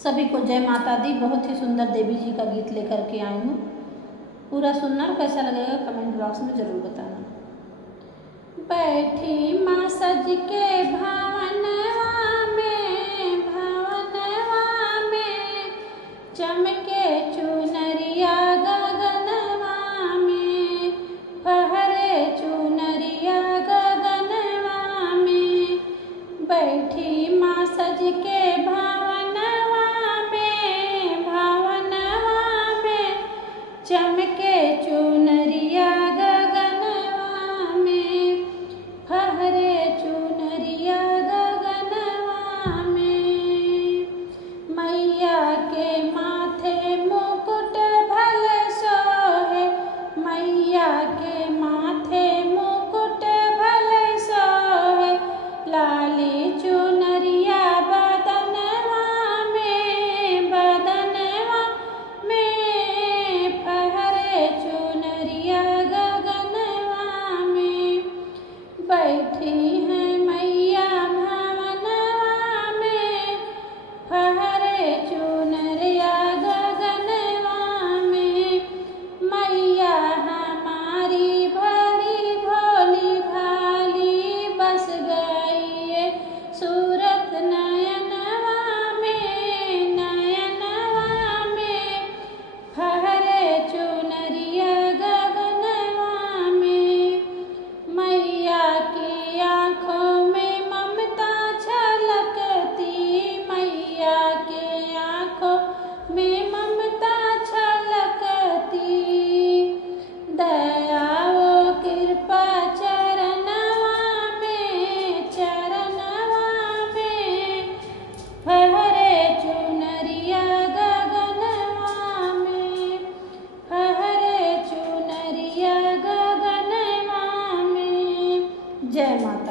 सभी को जय माता दी। बहुत ही सुंदर देवी जी का गीत लेकर के आई हूँ। पूरा सुनना, कैसा लगेगा कमेंट बॉक्स में ज़रूर बताना। बैठी माँ सज के भावनवा में चमके चुनरिया गगनवा में, फहरे चुनरिया गगनवा में। बैठी माँ सज के भावनवा में चमके चुनरिया गगनवा में, फहरे चुनरिया गगनवा में। मैया के माथे मुकुट भल सोहे, मैया के माथे मुकुट भल सोहे। लाली चुनरिया बदनवा में फहरे चुनरिया गगनवा में। बैठी है मैया भवनवा में, फहरे चुनरिया गगनवा में। मैया हमारी बड़ी भोली भाली बस गई है सूरत नयनवा में, फहरे चुनरिया गगनवा में। मैया की आँखों में ममता छलकती, मैया के आँखों में ममता छलकती। दया वो कृपा चरणवा में, फहरे चुनरिया गगनवा में, फहरे चुनरिया गगनवा में। जय माता।